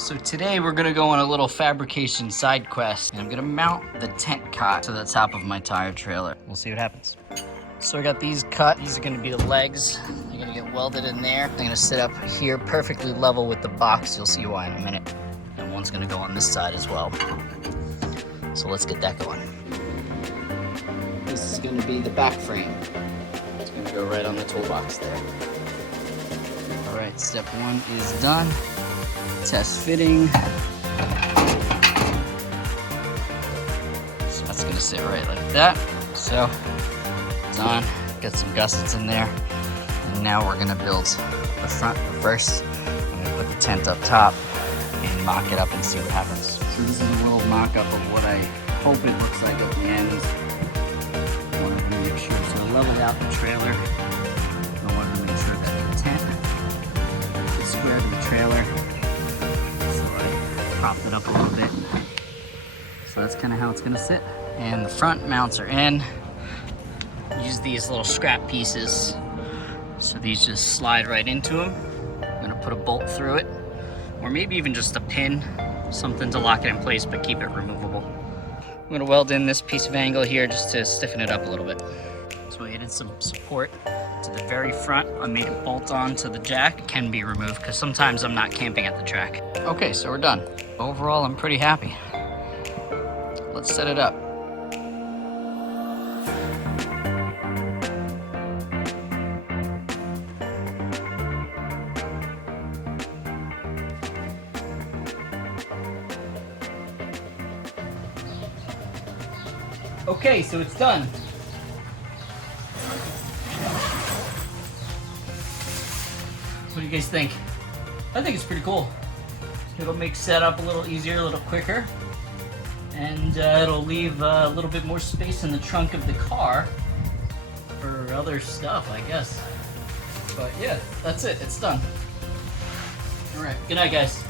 So today we're gonna go on a little fabrication side quest, and I'm gonna mount the tent cot to the top of my tire trailer. We'll see what happens. So I got these cut. These are gonna be the legs. They're gonna get welded in there. They're gonna sit up here perfectly level with the box. You'll see why in a minute. And one's gonna go on this side as well. So let's get that going. This is gonna be the back frame. It's gonna go right on the toolbox there. All right, step one is done. Test fitting. So that's gonna sit right like that. So it's on, get some gussets in there. And now we're gonna build the front. But first, I'm gonna put the tent up top and mock it up and see what happens. So this is a little mock-up of what I hope it looks like at the end. I wanted to make sure, so I leveled out the trailer. I wanted to make sure that the tent is square to the trailer. Propped it up a little bit. So that's kind of how it's gonna sit. And the front mounts are in. Use these little scrap pieces. So these just slide right into them. I'm gonna put a bolt through it, or maybe even just a pin, something to lock it in place but keep it removable. I'm gonna weld in this piece of angle here just to stiffen it up a little bit. So I added some support to the very front. I made it bolt on to the jack. It can be removed because sometimes I'm not camping at the track. Okay, so we're done. Overall, I'm pretty happy. Let's set it up. Okay, so it's done. What do you guys think? I think it's pretty cool. It'll make setup a little easier, a little quicker, and it'll leave a little bit more space in the trunk of the car for other stuff, I guess. But yeah, that's it. It's done. All right. Good night, guys.